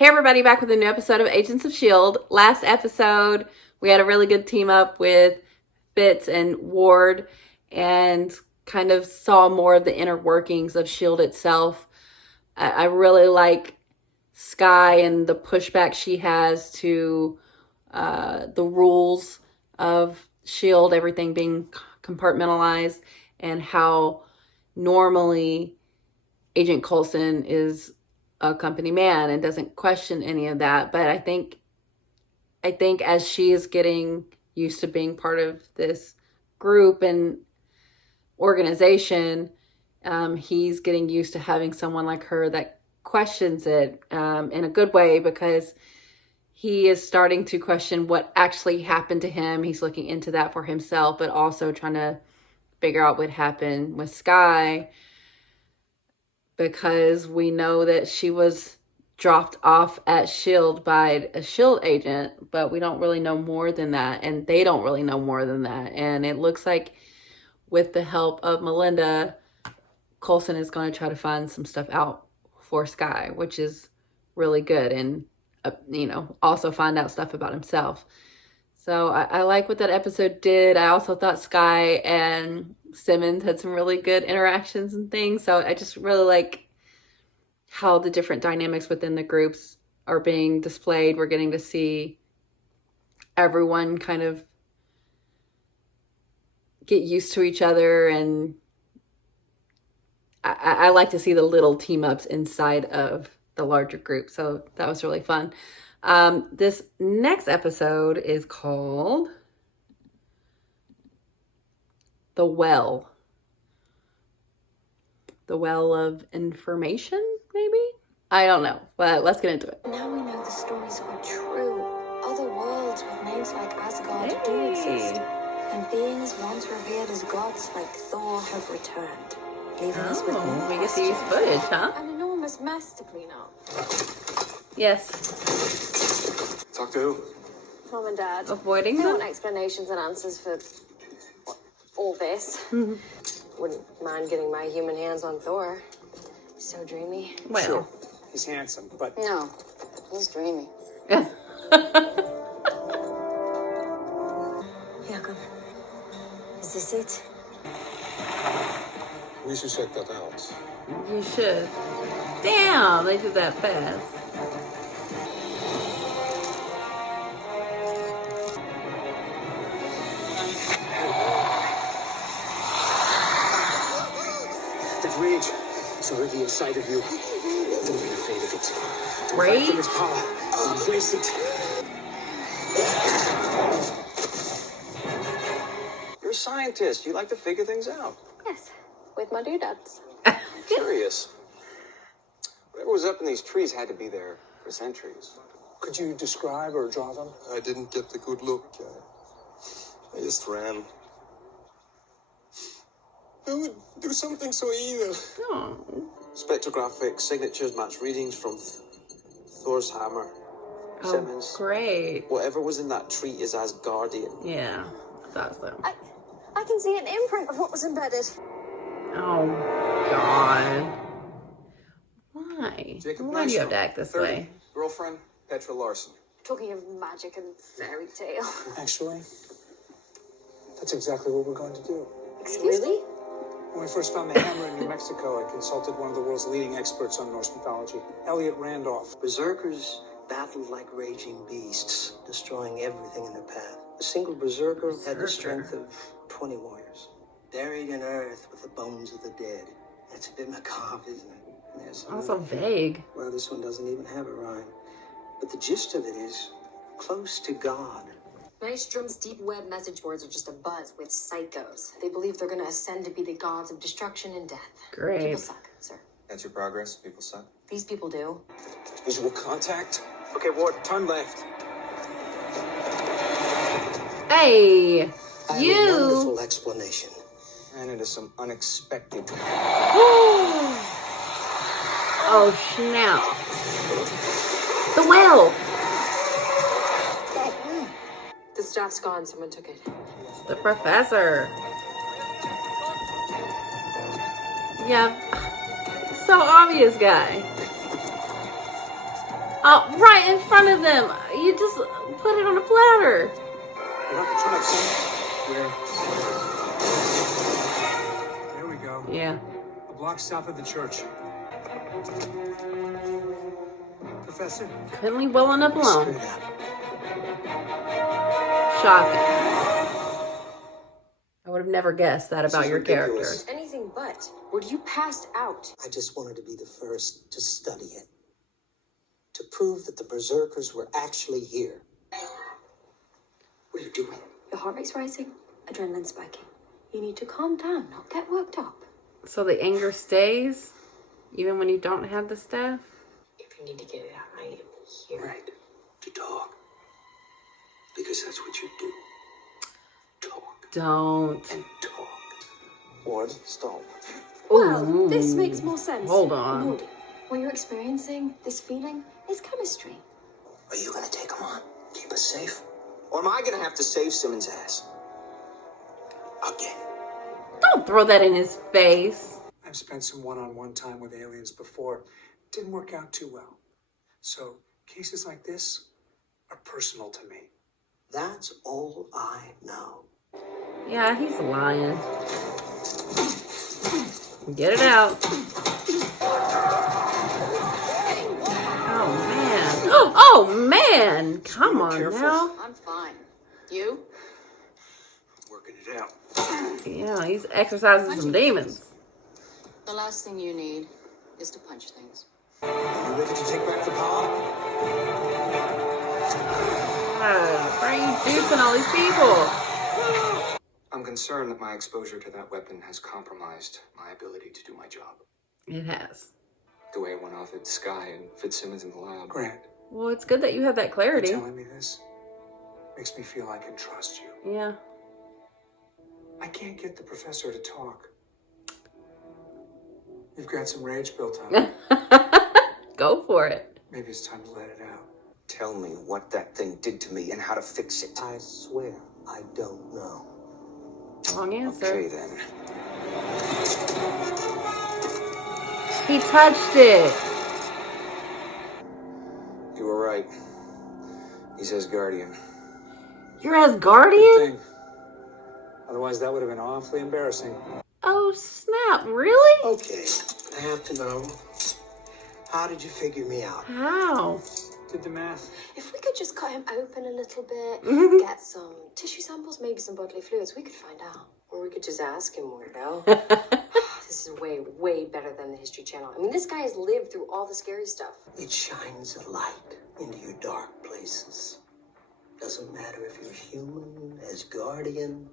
Hey everybody, back with a new episode of Agents of S.H.I.E.L.D. Last episode, we had a really good team up with Fitz and Ward and kind of saw more of the inner workings of S.H.I.E.L.D. itself. I really like Skye and the pushback she has to the rules of S.H.I.E.L.D., everything being compartmentalized, and how normally Agent Coulson is a company man and doesn't question any of that. But I think as she is getting used to being part of this group and organization, he's getting used to having someone like her that questions it in a good way, because he is starting to question what actually happened to him. He's looking into that for himself, but also trying to figure out what happened with Skye, because we know that she was dropped off at S.H.I.E.L.D. by a S.H.I.E.L.D. agent, but we don't really know more than that, and they don't really know more than that. And it looks like with the help of Melinda, Coulson is going to try to find some stuff out for Skye, which is really good, and also find out stuff about himself. So I like what that episode did. I also thought Skye and Simmons had some really good interactions and things. So I just really like how the different dynamics within the groups are being displayed. We're getting to see everyone kind of get used to each other, and I like to see the little team ups inside of the larger group. So that was really fun. This next episode is called The Well. The Well of Information, maybe? I don't know, but let's get into it. Now we know the stories were true. Other worlds with names like Asgard do exist. And beings once revered as gods like Thor have returned, leaving us with more we get to use footage, huh? An enormous mess to clean up. Yes. Talk to who? Mom and Dad. Avoiding They them? want explanations and answers for all this. Wouldn't mind getting my human hands on Thor. He's so dreamy. Well. Sure. He's handsome, but... No, he's dreamy. Jakob, is this it? We should check that out. You should. Damn, they did that fast. That rage, it's already inside of you. Don't be afraid of it. Don't Rage? fight from its power. Embrace it. You're a scientist. You like to figure things out. Yes, with my doodads. Curious. Whatever was up in these trees had to be there for centuries. Could you describe or draw them? I didn't get the good look. I just ran. Who would do something so evil? Oh. Spectrographic signatures match readings from Thor's hammer. Simmons. Great. Whatever was in that tree is Asgardian. Yeah, I thought so. I can see an imprint of what was embedded. Oh, God. Why? Jacob Why do you have to Nystrom, act this 30, way? Girlfriend, Petra Larson. Talking of magic and fairy tale. Actually, that's exactly what we're going to do. Excuse me? When we first found the hammer in New Mexico, I consulted one of the world's leading experts on Norse mythology, Elliot Randolph. Berserkers battled like raging beasts, destroying everything in their path. A single berserker had the strength of 20 warriors, buried in earth with the bones of the dead. That's a bit macabre, isn't it? There's Also vague. Well, this one doesn't even have a rhyme. But the gist of it is close to God. Nystrom's deep web message boards are just a buzz with psychos. They believe they're going to ascend to be the gods of destruction and death. Great. People suck, sir. That's your progress? People suck? These people do. Visual contact? Okay, Ward, time left. Hey, I have a you. wonderful explanation. And into some unexpected... Oh, snap. The well. The staff's gone. Someone took it. The professor. Yeah. So obvious, guy. Right in front of them. You just put it on a platter. Get up and try it, son. There we go. Yeah. A block south of the church. Professor? Couldn't leave well enough alone. Screwed up. Shocking. I would have never guessed that about is your ridiculous. character. Anything but. Were you passed out? I just wanted to be the first to study it. To prove that the Berserkers were actually here. What are you doing? Your heart rate's rising, adrenaline spiking. You need to calm down, not get worked up. So the anger stays, even when you don't have the staff? If you need to get it out, I am here. Right. To talk. Because that's what you do. Talk. Don't. And talk. Ward, stop. Well, this Ooh. makes more sense. Hold on. Morty, what you're experiencing, this feeling, is chemistry. Are you gonna take them on? Keep us safe? Or am I gonna have to save Simmons' ass? Again. Don't throw that in his face. I've spent some one-on-one time with aliens before. Didn't work out too well. So cases like this are personal to me. That's all I know. Yeah, he's lying. Get it out. Oh, man. Oh, man. Come on Careful. now. I'm fine. You? Working it out. Yeah, he's exercising some demons. The last thing you need is to punch things. You ready to take back the power? Why are you juicing all these people? I'm concerned that my exposure to that weapon has compromised my ability to do my job. It has. The way it went off at Sky and Fitzsimmons in the lab. Grant, Well, it's good that you have that you clarity. telling me this makes me feel I can trust you. Yeah. I can't get the professor to talk. You've got some rage built up. Go for it. Maybe it's time to let it out. Tell me what that thing did to me and how to fix it. I swear I don't know. Wrong answer. Okay, then. He touched it. You were right. He says guardian. You're as Good guardian? thing. Otherwise, that would have been awfully embarrassing. Oh, snap. Really? Okay, I have to know. How did you figure me out? How? Did the math. If we could just cut him open a little bit, get some tissue samples, maybe some bodily fluids, we could find out. Or we could just ask him more, though. This is way, way better than the History Channel. I mean, this guy has lived through all the scary stuff. It shines a light into your dark places. Doesn't matter if you're human, as guardian,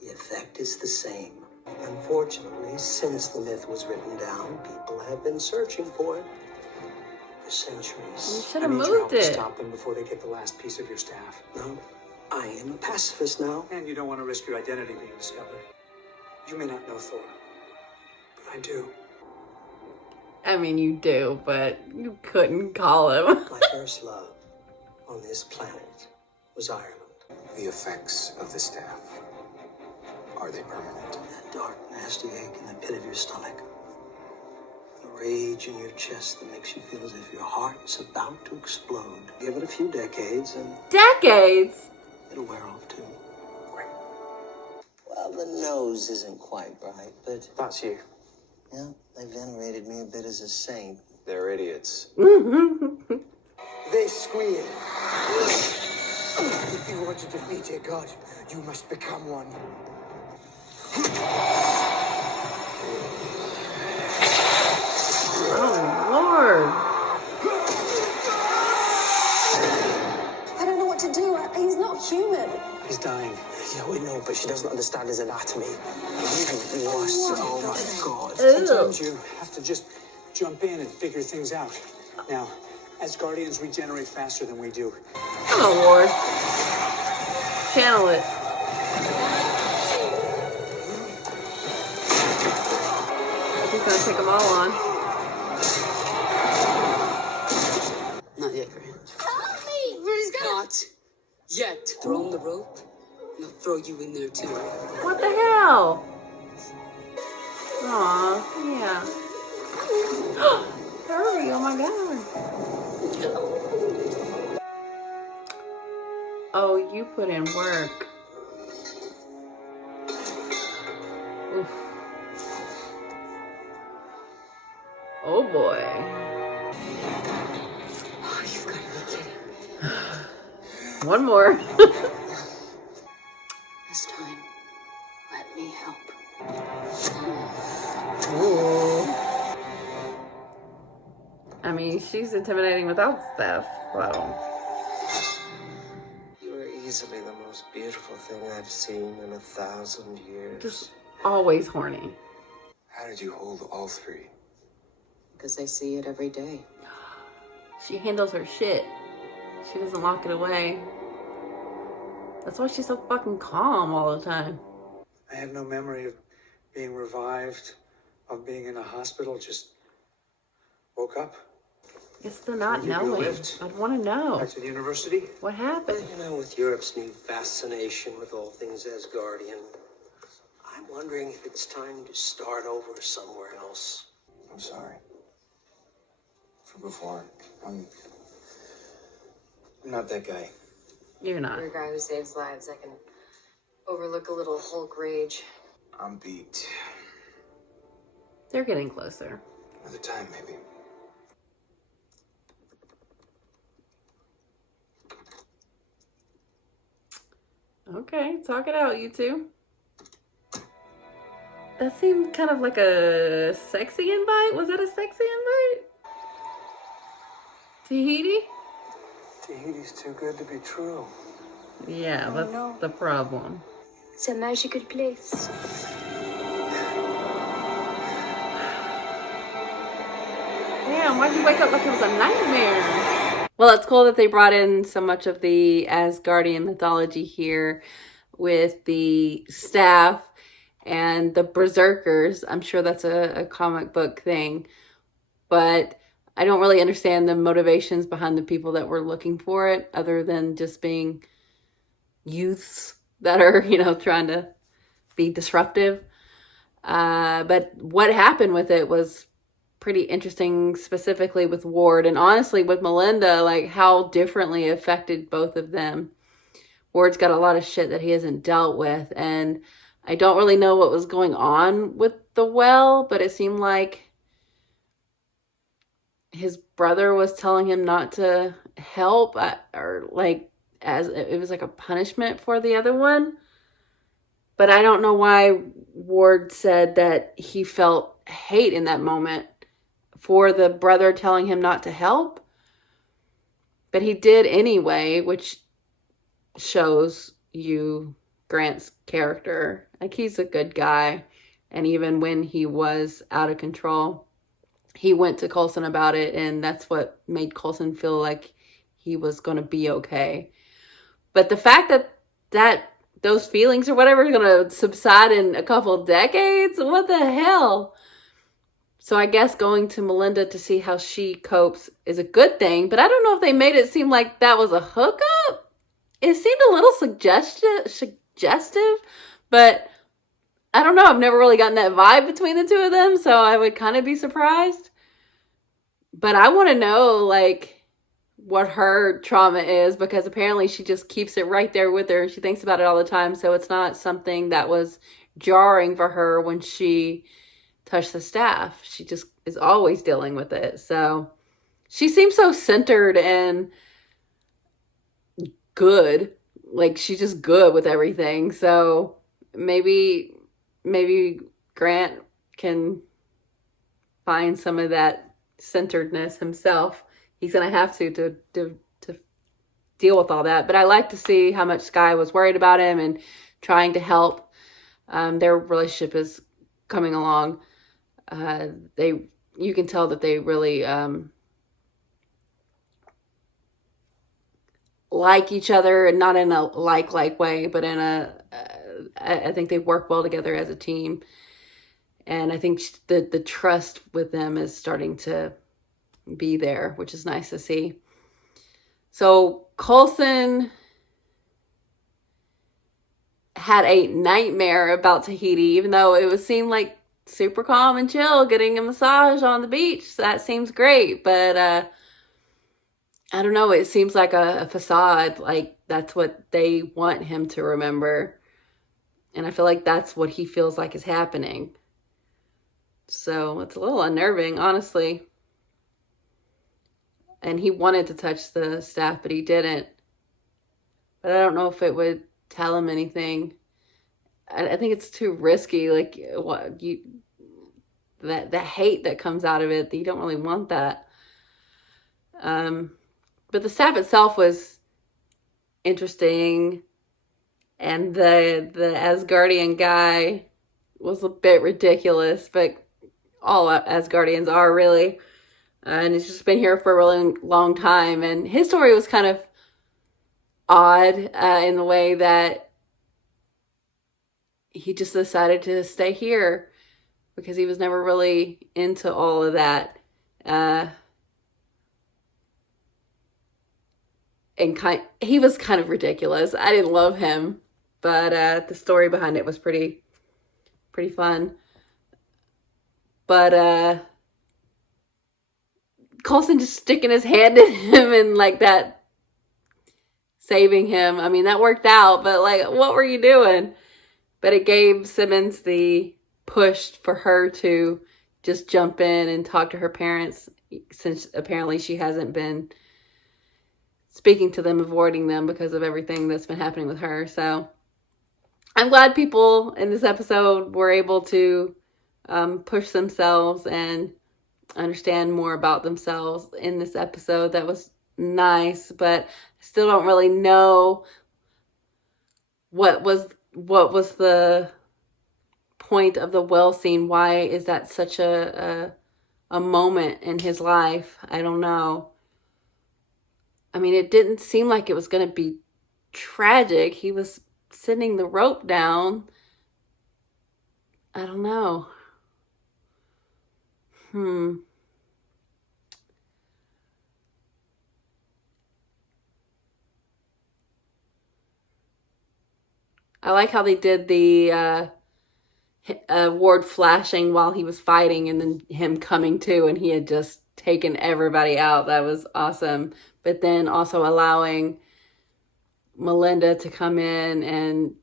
the effect is the same. Unfortunately, since the myth was written down, people have been searching for it for You centuries. should I have need your help moved to it. stop them before they get the last piece of your staff. No, I am a pacifist now. And you don't want to risk your identity being discovered. You may not know Thor, but I do. I mean, you do, but you couldn't call him. My first love on this planet was Ireland. The effects of the staff. Are they permanent? That dark, nasty ache in the pit of your stomach. The rage in your chest that makes you feel as if your heart's about to explode. Give it a few decades and Decades? it'll wear off too. Well, the nose isn't quite right, but That's you. yeah, they venerated me a bit as a saint. They're idiots. They squeal. If you want to defeat a god, you must become one. Oh, Lord. I don't know what to do. He's not human. He's dying. Yeah, we know, but she doesn't understand his anatomy. Even worse. Oh my god. Sometimes you have to just jump in and figure things out. Now, as guardians, we generate faster than we do. Come on, Ward. Channel it. He's gonna take them all on. Not yet, Grant. Not yet. Throw him the rope, and I'll throw you in there too. What the hell? Aw, yeah. Hurry, oh my god. Oh, you put in work. Oof. Oh boy. Oh, you've got to be kidding. One more. This time, let me help. I mean, she's intimidating without stuff, so. You are easily the most beautiful thing I've seen in 1,000 years. Just always horny. How did you hold all three? Because I see it every day. She handles her shit. She doesn't lock it away. That's why she's so fucking calm all the time. I have no memory of being revived, of being in a hospital, just woke up. It's the not Can I give you a knowing. lift? I'd want to know. Back to the university? What happened? You know, with Europe's new fascination with all things Asgardian, I'm wondering if it's time to start over somewhere else. I'm sorry. For before. I'm not that guy. You're not. You're a guy who saves lives. I can overlook a little Hulk rage. I'm beat. They're getting closer. Another time, maybe. Okay, talk it out, you two. That seemed kind of like a sexy invite. Was that a sexy invite? Tahiti? Tahiti's too good to be true. Yeah, that's the problem. It's a magical place. Damn, why'd you wake up like it was a nightmare? Well, it's cool that they brought in so much of the Asgardian mythology here with the staff and the berserkers. I'm sure that's a comic book thing, but I don't really understand the motivations behind the people that were looking for it, other than just being youths that are, trying to be disruptive. But what happened with it was pretty interesting, specifically with Ward, and honestly with Melinda, like how differently it affected both of them. Ward's got a lot of shit that he hasn't dealt with, and I don't really know what was going on with the well, but it seemed like his brother was telling him not to help, or like as it was like a punishment for the other one. But I don't know why Ward said that he felt hate in that moment for the brother telling him not to help. But he did anyway, which shows you Grant's character. Like, he's a good guy. And even when he was out of control, he went to Coulson about it, and that's what made Coulson feel like he was going to be okay. But the fact that those feelings or whatever is going to subside in a couple decades, what the hell? So I guess going to Melinda to see how she copes is a good thing, but I don't know if they made it seem like that was a hookup. It seemed a little suggestive, but I don't know. I've never really gotten that vibe between the two of them, so I would kind of be surprised. But I want to know, like, what her trauma is, because apparently she just keeps it right there with her and she thinks about it all the time. So it's not something that was jarring for her when she touched the staff. She just is always dealing with it. So she seems so centered and good. Like, she's just good with everything. So maybe Grant can find some of that centeredness himself. He's gonna have to deal with all that. But I like to see how much Skye was worried about him and trying to help. Their relationship is coming along. You can tell that they really like each other, and not in a like way, but in a I think they work well together as a team. And I think the trust with them is starting to be there, which is nice to see. So Coulson had a nightmare about Tahiti, even though it seemed like super calm and chill, getting a massage on the beach. So that seems great. But I don't know, it seems like a facade, like that's what they want him to remember. And I feel like that's what he feels like is happening. So it's a little unnerving, honestly. And he wanted to touch the staff, but he didn't. But I don't know if it would tell him anything. I think it's too risky. Like what you that the hate that comes out of it, you don't really want that. But the staff itself was interesting, and the Asgardian guy was a bit ridiculous, but all Asgardians are really. And he's just been here for a really long time, and his story was kind of odd in the way that he just decided to stay here because he was never really into all of that. And he was kind of ridiculous. I didn't love him, but the story behind it was pretty fun. But Coulson just sticking his hand in him and like that, saving him. I mean, that worked out, but like, what were you doing? But it gave Simmons the push for her to just jump in and talk to her parents, since apparently she hasn't been speaking to them, avoiding them because of everything that's been happening with her. So I'm glad people in this episode were able to push themselves and understand more about themselves in this episode. That was nice, but I still don't really know what was the point of the well scene. Why is that such a moment in his life? I don't know. I mean, it didn't seem like it was going to be tragic. He was sending the rope down. I don't know. I like how they did the Ward flashing while he was fighting, and then him coming to, and he had just taken everybody out. That was awesome. But then also allowing Melinda to come in and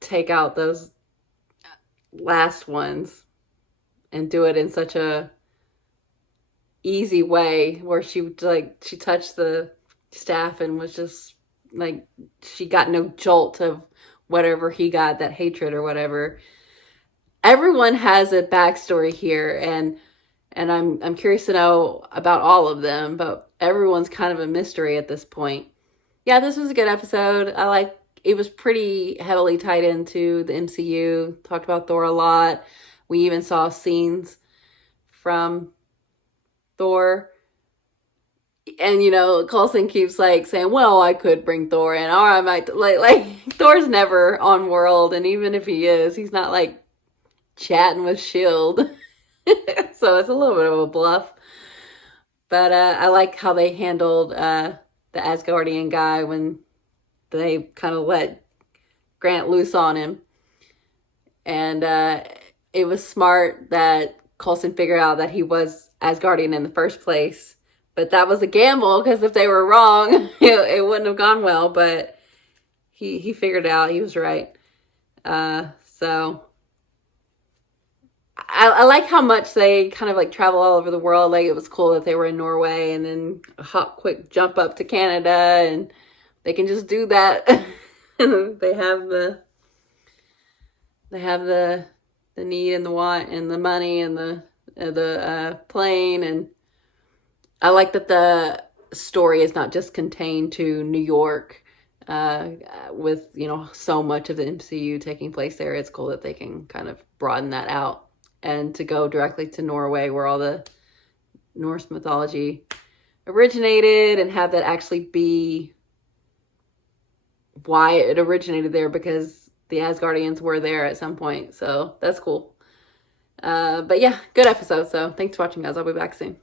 take out those last ones and do it in such a easy way, where she touched the staff and was just like, she got no jolt of whatever he got, that hatred or whatever. Everyone has a backstory here, and I'm curious to know about all of them, but everyone's kind of a mystery at this point. Yeah, this was a good episode. It was pretty heavily tied into the MCU. Talked about Thor a lot. We even saw scenes from Thor. And, Coulson keeps saying, well, I could bring Thor in, or I might, Thor's never on world. And even if he is, he's not chatting with S.H.I.E.L.D. So it's a little bit of a bluff. But I like how they handled the Asgardian guy when they kind of let Grant loose on him. And it was smart that Coulson figured out that he was Asgardian in the first place. But that was a gamble, because if they were wrong, it wouldn't have gone well. But he figured it out. He was right. So I like how much they kind of travel all over the world. It was cool that they were in Norway and then a quick jump up to Canada, and they can just do that. They have the need and the want and the money and the plane. And I like that the story is not just contained to New York, with so much of the MCU taking place there. It's cool that they can kind of broaden that out and to go directly to Norway, where all the Norse mythology originated, and have that actually be why it originated there, because the Asgardians were there at some point. So that's cool. But yeah, good episode. So thanks for watching, guys. I'll be back soon.